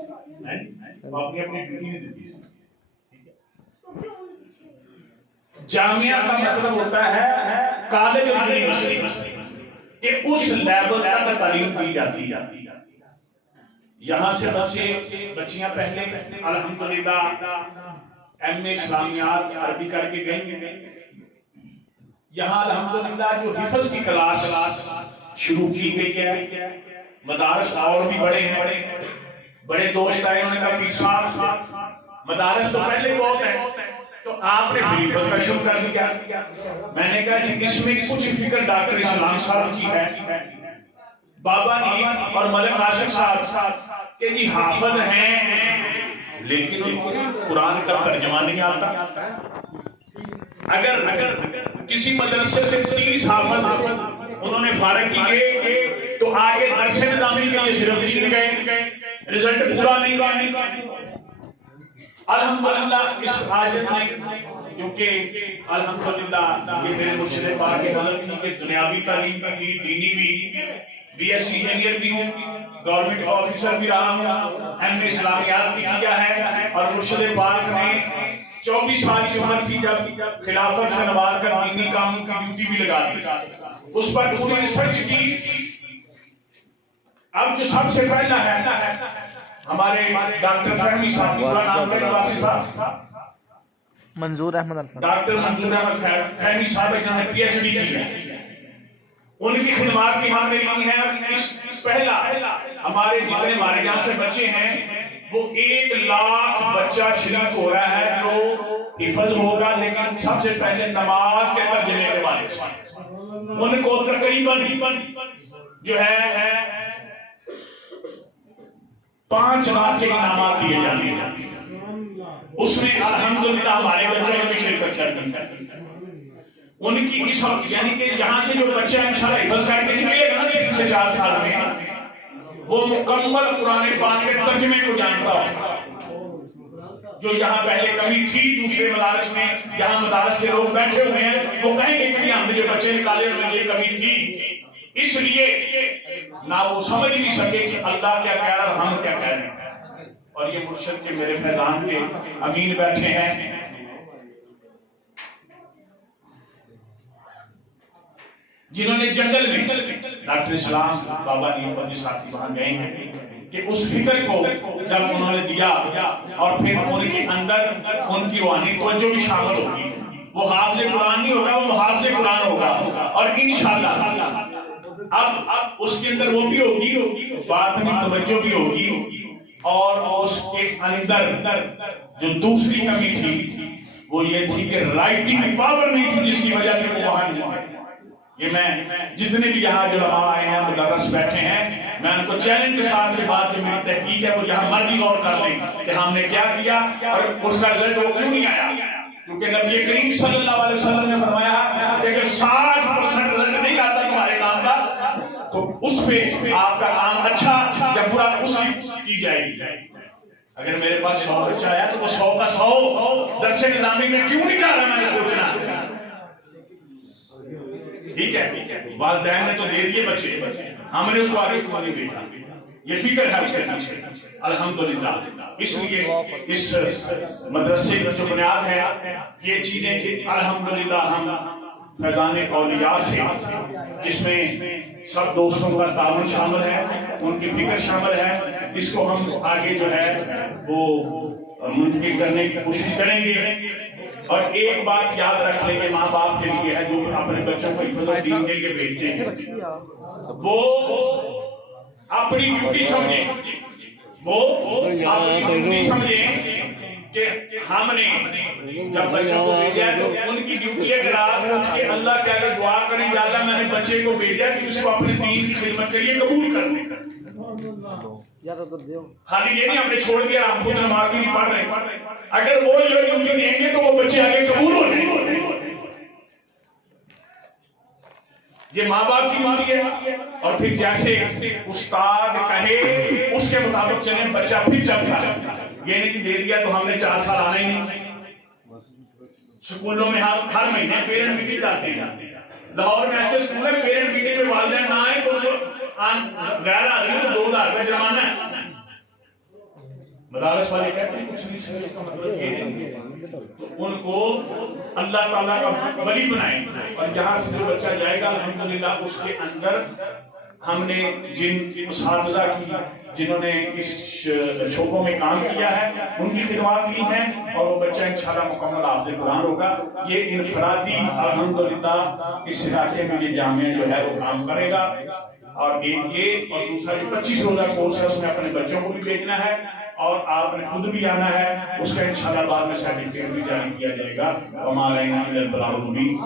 اپنی اپنی ڈیوٹی نہیں دیتی. جامعہ کا مطلب ہوتا ہے کالج اور یونیورسٹی کہ اس لیول تک تعلیم دی جاتی ہے. یہاں سے بچیاں پہلے الحمدللہ ایم اے اسلامیات عربی کر کے گئیں. یہاں الحمدللہ جو حفظ کی کلاس شروع کی گئی ہے. مدارس اور بھی بڑے ہیں. بڑے دوست آئے انہوں نے کہا کہ صاحب مدارس تو پہلے بہت ہیں تو آپ نے بھی حفظ کا شروع کر دیا. میں نے کہا کہ اس میں کچھ فکر ڈاکٹر اسلام صاحب کی ہے, بابا نیک اور ملک عاشق صاحب کہ جی حافظ ہیں لیکن ان کو قرآن کا ترجمہ نہیں آتا. اگر کسی مدرسے سے 30 حافظ انہوں نے فارغ کیے تو آگے درس نظامی کے لیے صرف 3 گئے, رزلٹ پورا نہیں ہوا. الحمدللہ اس حاجت میں کیونکہ الحمدللہ یہ میرے مرشد پاک کی مدد تھی کہ دنیاوی تعلیم بھی دینی بھی, بی ایس سی انجینئر بھی ہوں, گورنمنٹ آفیسر بھی رہا ہوں, ایم اے اسلامیات بھی کیا ہے, اور مرشد پاک نے 24 سال کی عمر کی جب خلافت سے نواز کر دینی کاموں کی ڈیوٹی بھی لگا دی, اس پر اس نے ریسرچ کی. اب جو سب سے پہلا ہے ہمارے ڈاکٹر فہمی صاحب, پورا نام ہے واسی صاحب, منظور احمد الفہمی, ڈاکٹر منظور احمد فہمی صاحب جنہوں نے پی ایچ ڈی کی ہے, ان کی خدمات بھی ہم نے لی ہیں. اس پہلا ہمارے جتنے ہمارے یہاں سے بچے ہیں وہ 1 لاکھ بچہ شریک ہو رہا ہے جو حفظ ہوگا, لیکن سب سے پہلے نماز کے ترجمے کے بارے میں ان کو تقریباً جو ہے 5 لاکھ کے انعامات دیے جانے ہیں. اس میں الحمدللہ ہمارے بچوں نے بھی شرکت کرنی. ان کی اس یعنی کہ یہاں سے جو بچہ انشاءاللہ حفظ کر کے نکلے گا نا 3 سے 4 سال میں وہ مکمل قرآن پاک کے ترجمے کو جانتا ہوگا. جو یہاں پہلے کمی تھی دوسرے مدارس میں, یہاں مدارس کے لوگ بیٹھے ہوئے ہیں وہ کہیں گے کہ ہم نے جو بچے نکالے ہوئے یہ کمی تھی, اس لیے نہ وہ سمجھ نہیں سکے کہ اللہ کیا کہہ رہا ہم کیا کہہ رہے ہیں. اور یہ مرشد کے میرے فیضان کے امین بیٹھے ہیں جنہوں نے جنگل میں ڈاکٹر اسلام بابا نیک اور ساتھی وہاں گئے ہیں کہ اس فکر کو جب انہوں نے دیا اور پھر ان کے اندر ان کی روحانی توجہ بھی شامل ہوگی. وہ حافظ قرآن نہیں ہوگا, وہ محافظ قرآن ہوگا, اور انشاءاللہ اب اس کے اندر وہ بھی ہوگی, باطنی توجہ بھی ہوگی, اور اس کے اندر جو دوسری کمی تھی وہ یہ تھی کہ رائٹنگ پاور نہیں تھی جس کی وجہ سے وہ وہاں نہیں ہوئے. یہ میں جتنے بھی یہاں جو علماء آئے ہیں مدرس بیٹھے ہیں میں ان کو چیلنج کے ساتھ یہ بات جو میری تحقیق ہے وہ جہاں مرضی غور کر لیں کہ ہم نے کیا کیا اور اس کا رزلٹ وہ کیوں نہیں آیا. کیونکہ نبی کریم صلی اللہ علیہ وسلم نے فرمایا کہ اگر 60% رزلٹ نہیں آتا تمہارے کام کا تو اس پہ آپ کا کام اچھا یا برا اس کی جائے گی. اگر میرے پاس 100 بچہ آیا تو وہ 100 کا 100 درس نظامی میں کیوں نہیں جا رہا, میں نے سوچنا. ٹھیک ہے, والدین نے تو دے دیے بچے, ہم نے اس کو آگے کو نہیں دیکھا. یہ فکر ہے اس کے پیچھے الحمدللہ. اس لیے اس مدرسے کی جو بنیاد ہے یہ چیزیں الحمدللہ ہم فیضان اولیاء سے جس میں سب دوستوں کا تعاون شامل ہے, ان کی فکر شامل ہے, اس کو ہم آگے جو ہے وہ منتقل کرنے کی کوشش کریں گے. اور ایک بات یاد رکھ لیں گے ماں باپ کے لیے ہے جو اپنے بچوں کو حفظ الدین کے لیے بھیجتے ہیں وہ اپنی ڈیوٹی سمجھیں, وہ اپنی ڈیوٹی سمجھیں کہ ہم نے جب بچوں کو بھیجا ہے تو ان کی ڈیوٹی ہے کہ رات اٹھ کے اللہ کے آگے دعا کریں یا اللہ میں نے بچے کو بھیجا کہ اس کو اپنے دین کی خدمت کے لیے قبول کر لیں. خالی یہ نہیں ہم نے چھوڑ دیا ہم خود نماز بھی نہیں پڑھ رہے. اگر وہ جو ڈیوٹی دیں گے تو وہ بچے آگے قبول ہو جائیں گے. یہ ماں باپ کی ڈیوٹی ہے, اور پھر جیسے استاد کہے اس کے مطابق چلیں بچہ پھر چلتا ہے. یہ نہیں دے دیا تو ہم نے 4 سال آنا ہی نہیں. سکولوں میں ہر مہینے پیرنٹ میٹنگ جاتے ہیں. لاہور میں ایسے سکول ہے پیرنٹ میٹنگ میں والدین نہ آئے تو غیر حاضری تو 2000 روپے جرمانہ ہے. مدارس والے کہتے ہیں کچھ نہیں سکتے، اس کا مطلب یہ نہیں تو ان کو اللہ تعالیٰ کا ولی بنائیں گے، اور یہاں سے جو بچہ جائے گا الحمدللہ اس کے اندر ہم نے جن اساتذہ کی جنہوں نے اس شعبوں میں کام کیا ہے ان کی خدمات لی ہیں، اور وہ بچہ انشاءاللہ مکمل حافظ قرآن ہوگا۔ یہ انفرادی الحمدللہ اس علاقے میں یہ جامعہ جو ہے وہ کام کرے گا، اور ایک یہ اور دوسرا یہ 25 روزہ کورس ہے، اس میں اپنے بچوں کو بھی بھیجنا ہے اور آپ نے خود بھی آنا ہے، اس کا انشاءاللہ بعد میں سرٹیفکیٹ بھی جاری کیا جائے گا۔ وما علینا الا البلاغ المبین۔